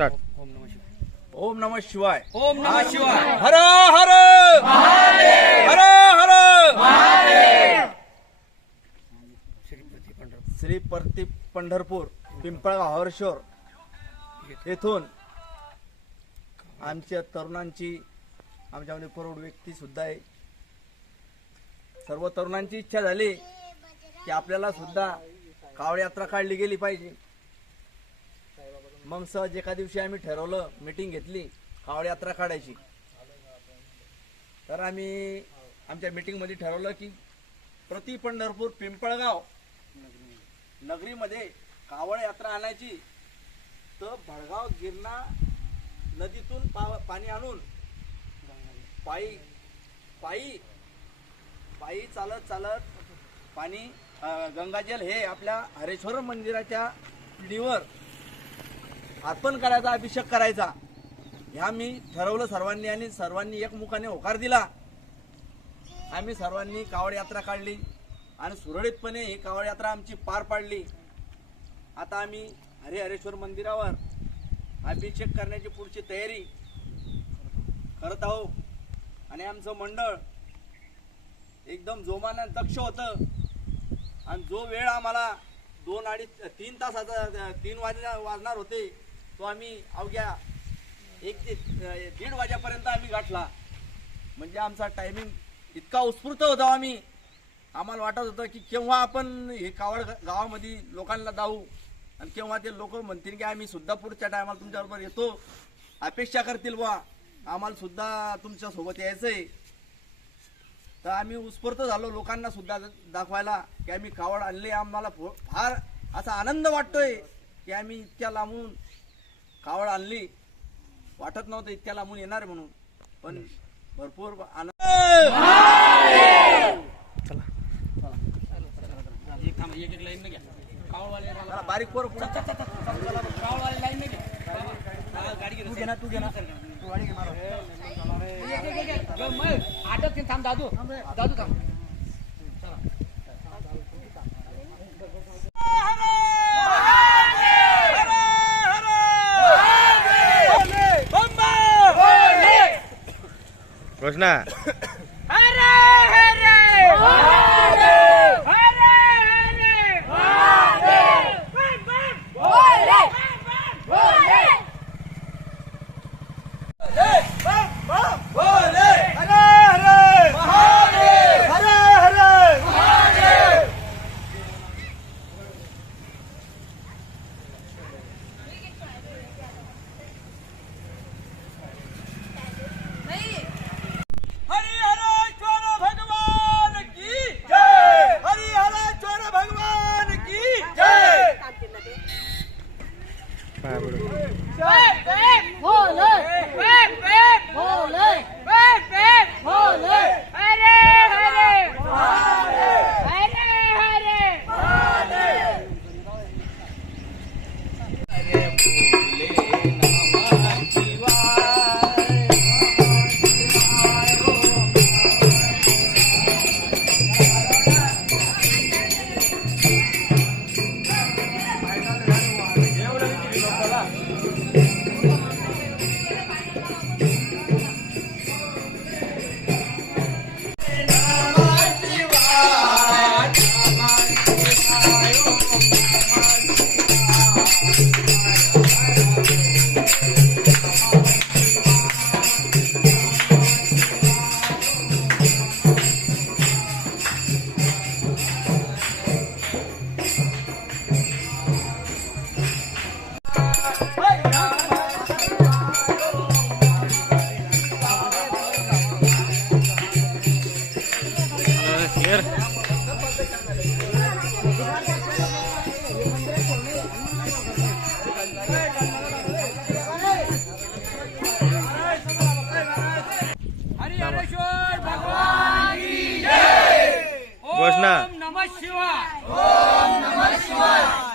Start ओम नमः शिवाय. ओम नमः शिवाय. हर हर हर हर श्री प्रति पंढरपूर पिंपळगाव हर्षोर येथून आमच्या तरुणांची आमच्यामध्ये प्रौढ व्यक्ती सुद्धा आहे. सर्व तरुणांची इच्छा झाली की आपल्याला सुद्धा कावड यात्रा काढली गेली पाहिजे. मग सहज एका दिवशी आम्ही ठरवलं मीटिंग घेतली कावड यात्रा काढायची. तर आम्ही आमच्या मीटिंगमध्ये ठरवलं की प्रति पंढरपूर पिंपळगाव नगरीमध्ये कावड यात्रा आणायची. तर भडगाव गिरणा नदीतून पा पाणी आणून पायी पायी पायी चालत चालत पाणी गंगाजल हे आपल्या हरेश्वर मंदिराच्या पिढीवर अर्पण करायचा अभिषेक करायचा. ह्या मी ठरवलं सर्वांनी आणि सर्वांनी एकमुखाने होकार दिला. आम्ही सर्वांनी कावड यात्रा काढली आणि सुरळीतपणे ही कावड यात्रा आमची पार पाडली. आता आम्ही हरिहरेश्वर मंदिरावर अभिषेक करण्याची पुढची तयारी करत आहोत. आणि आमचं मंडळ एकदम जोमानं दक्ष होतं. आणि जो वेळ आम्हाला दोन अडीच तीन तासाचा तीन वाज वाजणार होते तो आम्ही अवघ्या एक ते दीड वाजेपर्यंत आम्ही गाठला. म्हणजे आमचा टायमिंग इतका उत्स्फूर्त होता आम्ही. आम्हाला वाटत होतं की केव्हा आपण हे कावड गावामध्ये लोकांना जाऊ आणि केव्हा ते लोक म्हणतील की आम्ही सुद्धा पुढच्या टायमाला तुमच्याबरोबर येतो. अपेक्षा करतील बा आम्हाला सुद्धा तुमच्यासोबत यायचं आहे तर आम्ही उत्स्फूर्त झालो लोकांना सुद्धा दाखवायला की आम्ही कावड आणले. आम्हाला फो- फार असा आनंद वाटतोय की आम्ही इतक्या लांबून कावड आणली. वाटत नव्हतं इतक्या लांबून येणार म्हणून. पण भरपूर आनंद. बारीक पोर पुढे. कावळवाले लाईन घ्या गाडी घे तू घे ना तू घे ना. तू गाडी घे मारो. आटक ते थांब दादू दादू थांब Roshna Harihareshwar Ball it! Ball it! Ball it! Krishna